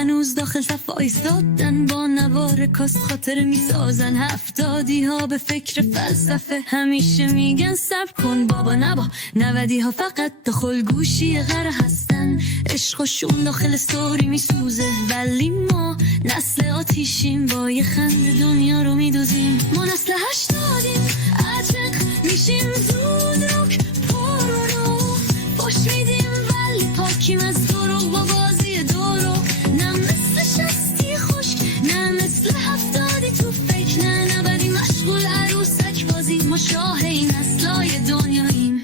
هنوز داخل صف ایستادن، با نوار کاس خاطر میسازن. 70 ها به فکر فلسفه همیشه میگن صبر کن بابا نبا. 90 ها فقط داخل گوشی غره هستن، عشقشون داخل ستوری میسوزه. ولی ما نسل آتیشیم، با یه خنده دنیا رو میدوزیم. ما نسل 80یم، عاشق میشیم زود روک پرونو خوش میدیم، ولی پاکیم از دروغ با بازی دورو. نه مثل 60 خشک، نه مثل 70 تو فکر، نه 90 مشغول عروسک بازی. ما شاه این نسلای دنیاییم.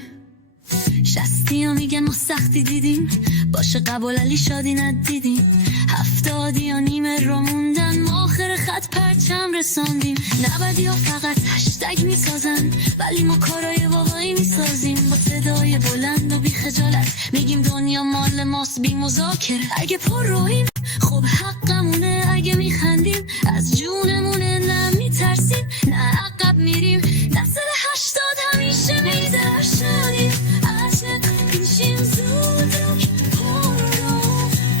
60 ها میگن ما سختی دیدیم، باشه قبول علی شادی ندیدیم. 70 ها نیمه رو موندن، ما آخر خط پرچم رساندیم. 90 ها فقط هشتگ میسازن، ولی ما کارای واقعی میسازیم. با صدای بلند و بی خجالت میگیم دنیا مال ماست بی مذاکره. اگه پر رویم خب حقمونه، اگه میخندیم از جونمونه. نه میترسیم نه عقب میریم، نسل 80 همیشه میدرشانیم. عاشق میشیم زود روک پرونو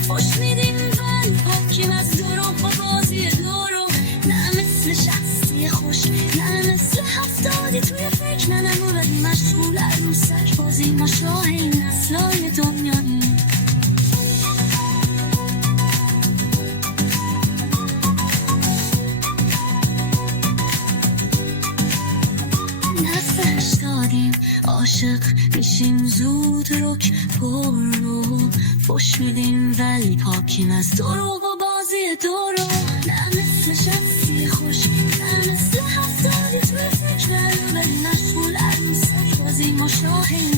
خوش میدیم، ولی پاکیم از دروغ با بازی دورو. نه مثل 60 خوش، نه مثل 70 توی فکر، نه ولی مشغول عروسک بازی. ما شاه این نسلای دنیاییم. نسل 80یم، عاشق میشیم زود روک پرونو فش میدیم، ولی پاکیم از دروغ و بازی دورو. نه مثل 60 خوش، نه مثل 70 توی فکر، ولی مشغول عروسک بازی. ما شاه این